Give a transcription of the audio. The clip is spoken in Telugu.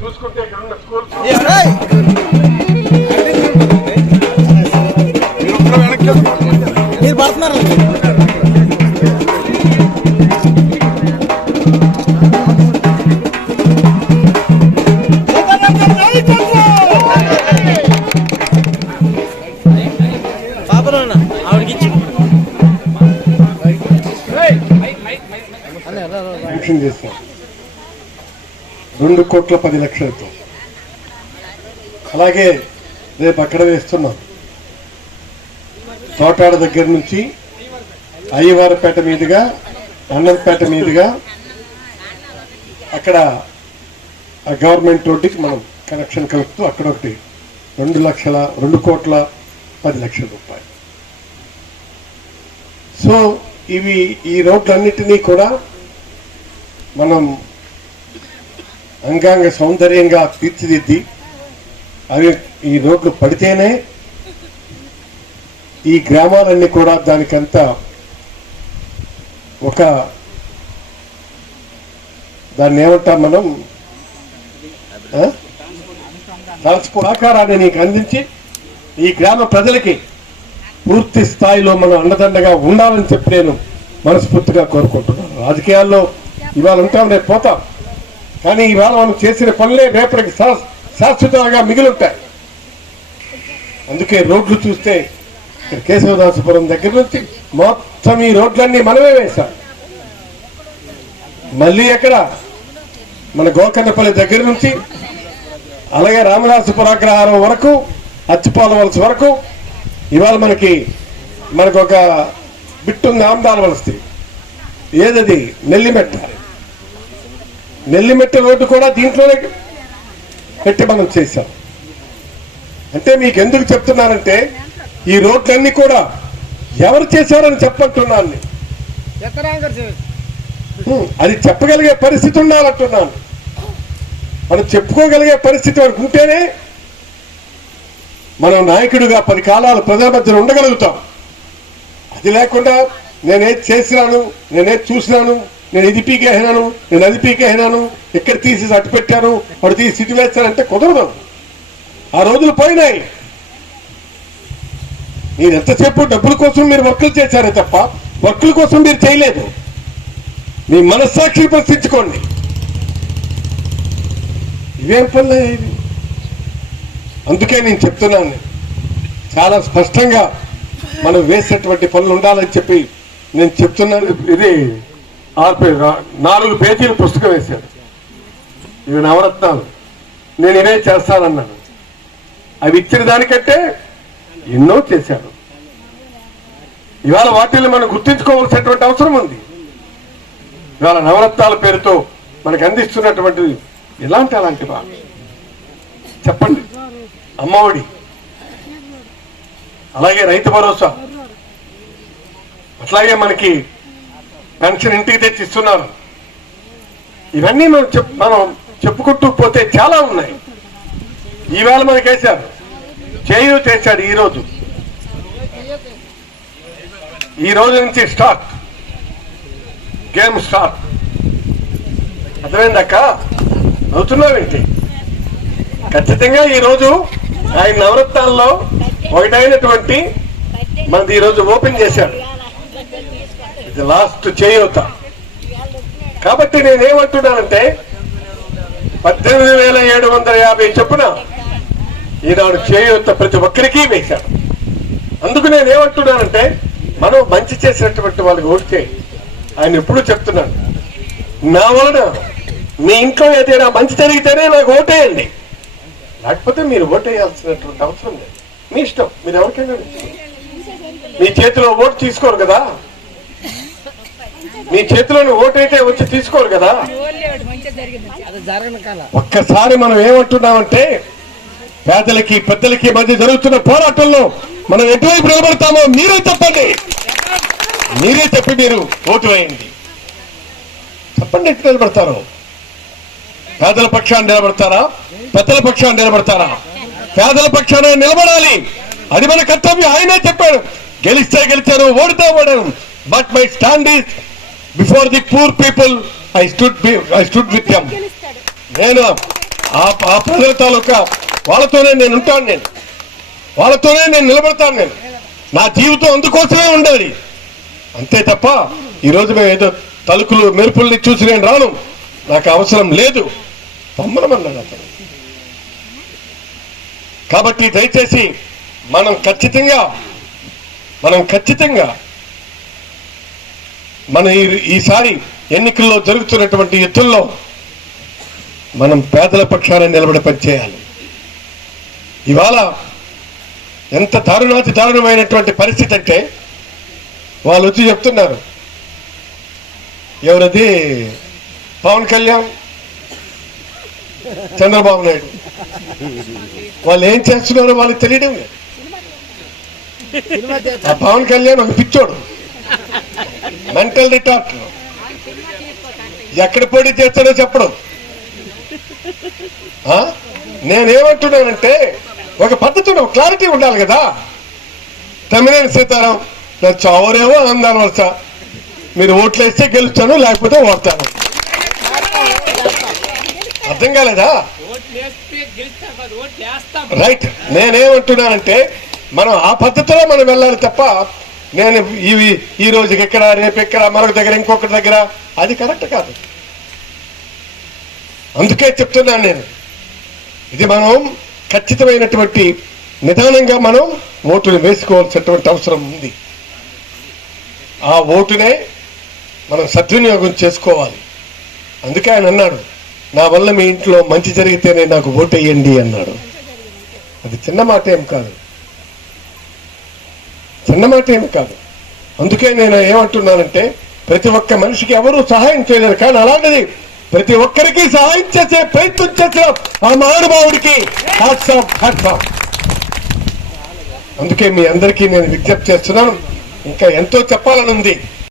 చూసుకుంటే ఇక్కడ ఉన్న స్కూల్స్ మీరు పడుతున్నారు. శాంక్షన్ చేస్తాం 2,10,00,000తో. అలాగే రేపు అక్కడ వేస్తున్నాం తోటాడ దగ్గర నుంచి అయ్యవారపేట మీదుగా అన్నంపేట మీదుగా అక్కడ గవర్నమెంట్ రోడ్డుకి మనం కనెక్షన్ కలుపుతూ అక్కడ ఒకటి 2,10,00,000 రూపాయలు. సో ఇవి ఈ రోడ్లన్నిటినీ కూడా మనం అంగాంగ సౌందర్యంగా తీర్చిదిద్ది అవి ఈ రోడ్లు పడితేనే ఈ గ్రామాలన్నీ కూడా దానికంతా ఒక దాన్ని ఏమంటాం మనం ఆకారాన్ని నీకు అందించి ఈ గ్రామ ప్రజలకి పూర్తి స్థాయిలో మనం అండదండగా ఉండాలని చెప్పి నేను మనస్ఫూర్తిగా కోరుకుంటున్నాను. రాజకీయాల్లో ఇవాళ ఉంటాం, రేపు పోతాం, కానీ ఇవాళ మనం చేసిన పనులే రేపటికి శాశ్వతంగా మిగిలి ఉంటాయి. అందుకే రోడ్లు చూస్తే కేశవదాసపురం దగ్గర నుంచి మొత్తం ఈ రోడ్లన్నీ మనమే వేశాం. మళ్ళీ ఎక్కడ మన గోకన్నపల్లి దగ్గర నుంచి అలాగే రామదాసపుర అగ్రహారం వరకు అచ్చిపాల వలస వరకు ఇవాళ మనకు ఒక బిట్టుంది ఆమ్దాల వలస, ఏదది నెల్లిమెట్ట రోడ్డు కూడా దీంట్లోనే పెట్టి మనం చేశాం. అంటే మీకు ఎందుకు చెప్తున్నానంటే ఈ రోడ్లన్నీ కూడా ఎవరు చేశారని చెప్పంటున్నాను. అది చెప్పగలిగే పరిస్థితి ఉండాలంటున్నాను. మనం చెప్పుకోగలిగే పరిస్థితి వరకు ఉంటేనే మనం నాయకుడిగా 10 కాలాలు ప్రజల మధ్యలో ఉండగలుగుతాం. అది లేకుండా నేనేది చేసినాను, నేనేది చూసినాను, నేను ఇది పీకేసినాను, నేను అది పీకేసినాను, ఎక్కడ తీసి అట్టు పెట్టాను, వాడు తీసి ఇటు వేస్తానంటే కుదరదు. ఆ రోజులు పోయినాయి. మీరు ఎంతసేపు డబ్బుల కోసం మీరు వర్కులు చేశారే తప్ప వర్కుల కోసం మీరు చేయలేదు. మీ మనస్సాక్షి ప్రశ్నించుకోండి. ఇవేం పనులు ఇది? అందుకే నేను చెప్తున్నాను, చాలా స్పష్టంగా మనం వేసేటువంటి పనులు ఉండాలని చెప్పి నేను చెప్తున్నాను. ఇది 4 పేజీల పుస్తకం వేశాడు. ఇవి నవరత్నాలు. నేను ఇవే చేస్తానన్నాను. అవి ఇచ్చిన దానికంటే ఎన్నో చేశాడు. ఇవాళ వాటిని మనం గుర్తించుకోవాల్సినటువంటి అవసరం ఉంది. ఇవాళ నవరత్నాల పేరుతో మనకు అందిస్తున్నటువంటి అలాంటి బాగా చెప్పండి. అమ్మఒడి, అలాగే రైతు భరోసా, అట్లాగే మనకి పెన్షన్ ఇంటికి తెచ్చి ఇస్తున్నారు. ఇవన్నీ మనం చెప్పుకుంటూ పోతే చాలా ఉన్నాయి. ఈవేళ మనకి వేశారు, చేయూత వేశాడు. ఈ రోజు నుంచి స్టార్ట్, గేమ్ స్టార్ట్. అర్థమైందక్క? అవుతున్నావేంటి? ఖచ్చితంగా ఈరోజు ఆయన నవరత్నాల్లో ఒకటైనటువంటి మనది ఈరోజు ఓపెన్ చేశాడు. ఇది లాస్ట్ చేయూత. కాబట్టి నేనేమంటున్నానంటే 18,750 చొప్పున ఈనాడు చేయూత ప్రతి ఒక్కరికి వేశాడు. అందుకు నేనేమంటున్నానంటే మనం మంచి చేసినటువంటి వాళ్ళకి ఓటు చేయండి. ఆయన ఎప్పుడు చెప్తున్నాను, నా వలన మీ ఇంట్లో ఏదైనా మంచి జరిగితేనే నాకు ఓటేయండి, లేకపోతే మీరు ఓటేయాల్సినటువంటి అవసరం లేదు. మీ ఇష్టం, మీరు ఎవరికైనా మీ చేతిలో ఓటు తీసుకోరు కదా, మీ చేతిలోని ఓటు అయితే వచ్చి తీసుకోరు కదా. ఒక్కసారి మనం ఏమంటున్నామంటే పేదలకి పెద్దలకి మధ్య జరుగుతున్న పోరాటంలో మనం ఎటువైపు నిలబడతామో మీరే చెప్పండి. మీరే చెప్పి మీరు ఓటు వేయండి. చెప్పండి, ఎటు నిలబడతారు? పేదల పక్షాన్ని నిలబడతారా, పెద్దల పక్షాన్ని నిలబడతారా? పేదల పక్షాన్ని నిలబడాలి, అది మన కర్తవ్యం. ఆయనే చెప్పాడు, గెలిస్తే గెలిచారు, ఓడితే ఓడాను, but my stand is before the poor people. I stood with them. నేను ఆ ప్రజల తాలూకా వాళ్ళతోనే నేను ఉంటాను, వాళ్ళతోనే నేను నిలబడతాను. నా జీవితం అందుకోసమే ఉండాలి అంతే తప్ప ఈరోజు మేము ఏదో తలుకులు మెరుపుల్ని చూసి నేను రాను, నాకు అవసరం లేదు పొమ్మనమన్నాడు అతను. కాబట్టి దయచేసి మనం ఖచ్చితంగా మన ఈసారి ఎన్నికల్లో జరుగుతున్నటువంటి యుద్ధంలో మనం పేదల పక్షాన నిలబడి పనిచేయాలి. ఇవాళ ఎంత దారుణమైనటువంటి పరిస్థితి అంటే వాళ్ళు వచ్చి చెప్తున్నారు, ఎవరది పవన్ కళ్యాణ్, చంద్రబాబు నాయుడు, వాళ్ళు ఏం చేస్తున్నారో వాళ్ళకి తెలియడం లేదు. ఆ పవన్ కళ్యాణ్ ఒక పిచ్చోడు, మెంటల్ రిటార్ట్, ఎక్కడ పోటీ చేస్తాడో చెప్పడం. నేనేమంటున్నానంటే ఒక పద్ధతి, ఒక క్లారిటీ ఉండాలి కదా. తమ్మినేని సీతారాం చౌరేమో అందాల వరుస, మీరు ఓట్లు వేస్తే గెలుస్తాను, లేకపోతే ఓడతాను. అర్థం కాలేదా? రైట్. నేనేమంటున్నానంటే మనం ఆ పద్ధతిలో మనం వెళ్ళాలి తప్ప నేను ఈ రోజుకి ఎక్కడ, రేపు ఎక్కడ, మరొక దగ్గర, ఇంకొకటి దగ్గర, అది కరెక్ట్ కాదు. అందుకే చెప్తున్నాను నేను, ఇది మనం ఖచ్చితమైనటువంటి నిదానంగా మనం ఓటును వేసుకోవాల్సినటువంటి అవసరం ఉంది. ఆ ఓటునే మనం సద్వినియోగం చేసుకోవాలి. అందుకే ఆయన అన్నాడు, నా వల్ల మీ ఇంట్లో మంచి జరిగితేనే నాకు ఓటు వేయండి అన్నాడు. అది చిన్న మాట ఏం కాదు. అందుకే నేను ఏమంటున్నానంటే ప్రతి ఒక్క మనిషికి ఎవరూ సహాయం చేయలేరు, కానీ అలాంటిది ప్రతి ఒక్కరికి సహాయం చేసే ప్రయత్నం చేసిన ఆ మహానుభావుడికి హ్యాట్స్ ఆఫ్. అందుకే మీ అందరికీ నేను విజ్ఞప్తి చేస్తున్నాను. ఇంకా ఎంతో చెప్పాలని ఉంది.